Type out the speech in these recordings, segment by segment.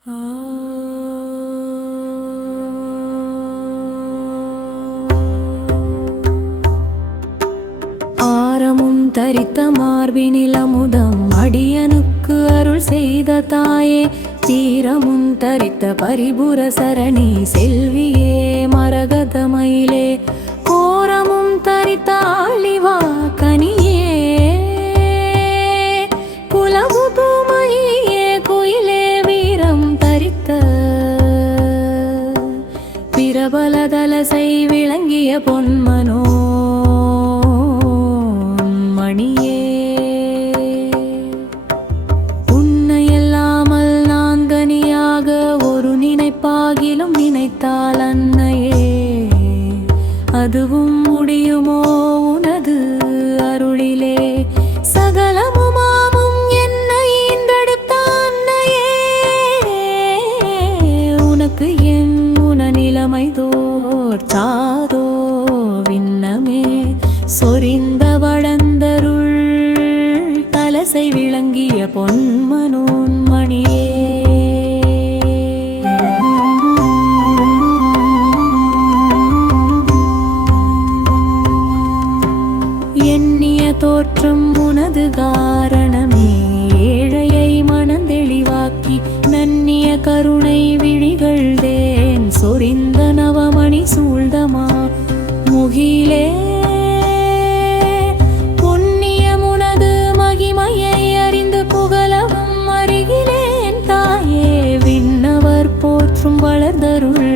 ஆரமும் தரித்த மார்பினில் அமுதம் அடியனுக்கு அருள் செய்த தாயே, தீரமும் தரித்த பரிபுர சரணி செல்வியே மரகதமயிலே, கோரமும் தரித்த ஆழிவா கனியே, குலவு பூமயிலே குயிலே வீரம் தரித்த பிரபலதலசை விளங்கிய பொன்மனோ மணியே. உன்னையல்லாமல் நான் தனியாக ஒரு நினைப்பாகிலும் நினைத்தால் அன்னையே, அதுவும் முடியுமோ உனது அருளிலே, சகலமுமாமும் என்னை ஈன்றெடுத்த அன்னையே, உனக்கு என் உணநிலைமை தோற்றாதோ விண்ணமே, சொரிந்த வளர்ந்தருள் தலசை விளங்கிய பொன்மனோன் மணியே. எண்ணிய தோற்றம் உனது காரணமே, ஏழையை மனந்தெளிவாக்கி நன்னிய கருணை விழிகள் தேன் சொரிந்த நவமணி சூழ்தமா முகிலே, புண்ணியமுனது மகிமையை அறிந்து புகழவும் அருகிலேன் தாயே, விண்ணவர் போற்றும் வளர்ந்தருள்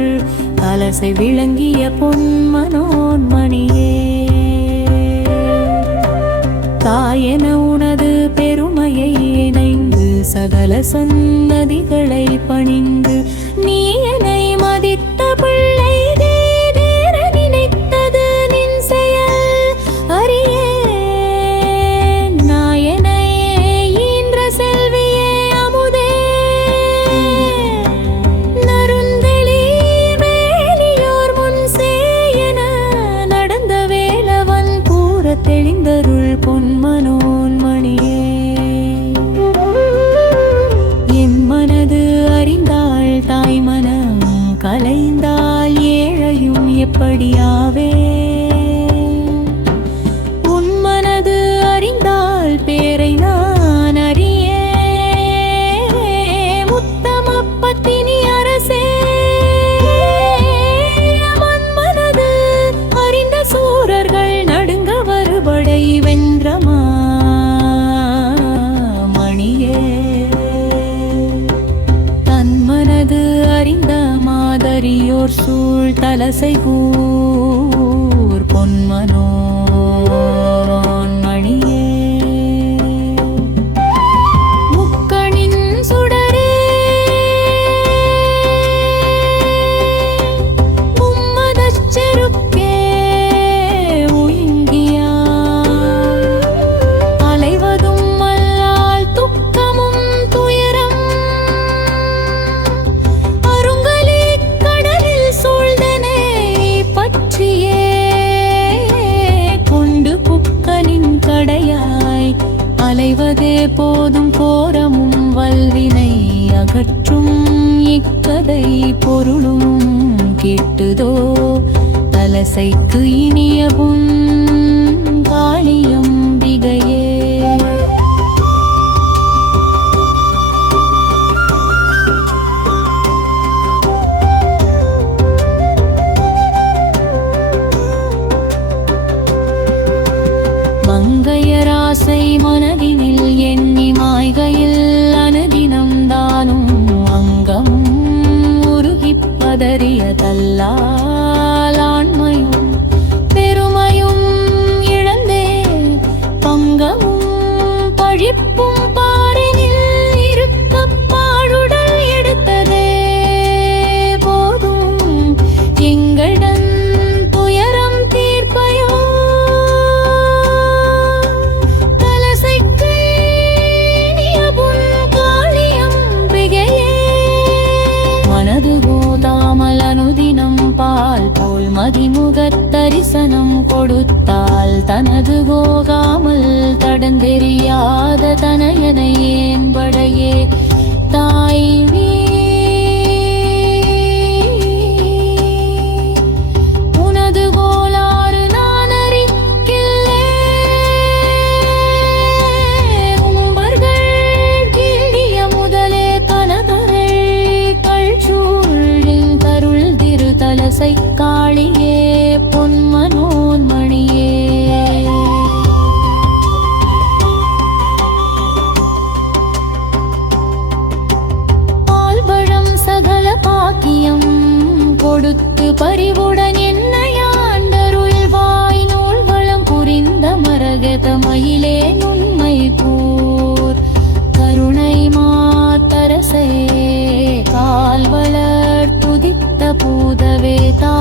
தலசை விளங்கிய பொன்மனோன் மணியே. தாயென உனது பெருமையை இணைந்து சகல சன்னதிகளை பணிந்து நீ என்னை மதித்த பிள்ளை தேர நினைத்தது நின் செயல் அறியே, நாயனையே ஈன்ற செல்வியே அமுதே, நருந்தெளி வேலியோர் முன் சேயன நடந்த வேலவன் கூற தெளிந்தருள் பொன்மனோன் மணியே. என் மனது அறிந்தாள் தாய் மனம் கலைந்தால் ஏழையும் எப்படியாவே, உன் மனது அறிந்தால் பேரை நான் அறியே, முத்தமப்பத்தினி அரசே, மன் மனது அறிந்த சூரர்கள் நடுங்க வருபடை வென்றமா மணியே, தன் மனது அறிந்த மாதரியோர் சூழ் தலசை கூர் பொன்மனோன் மணியே. முக்கணின் சுடரே மும்மதச் செருக்கே உயிங்கியாய் அலைவதும் அல்லால் துக்கமும் துயரம், அருங்கலி கடலில் சூழ்ந்தனை பற்றியே, கொண்டு புக்கனின் கடையாய் அலைவதே போதும் கோரமும் வல்வினை அகற்றும் இக்கதை பொருளும் கேட்டுதோ, தலசைக்கு இனிய புன் காளியம்பிகையே. மங்கையராசை மனதினில் எண்ணி மாய்கையில் அனுதினம் தானும் அங்கம் உருகிப்பதறிய தல்லால் ஆண்மையும் பெருமையும் இழந்தே, பங்கமும் பழிப்பும் பாரினில் இருக்க பாடுடல் எடுத்ததே போதும், எங்களிடம் துயரம் தீர்ப்பையோ, தலசைக்கு இனிய புன் காளியம்பிகையே. மனது போதாமல் அனுதினம் பால் போல் மதிமுகத் தரிசனம் கொடுத்தால், தனது போகாமல் தடந்தெரியாத தனையனை ஏன்படையே, தாய் நீ பாக்கியம் கொடுத்து பரிவுடன் என்னை ஆண்டருள் வாய் நூல் வளம் புரிந்த மரகத மயிலே நுண்மை கூர் கருணை மாத்தரசே கால் வளர் துதித்த பூதவே தா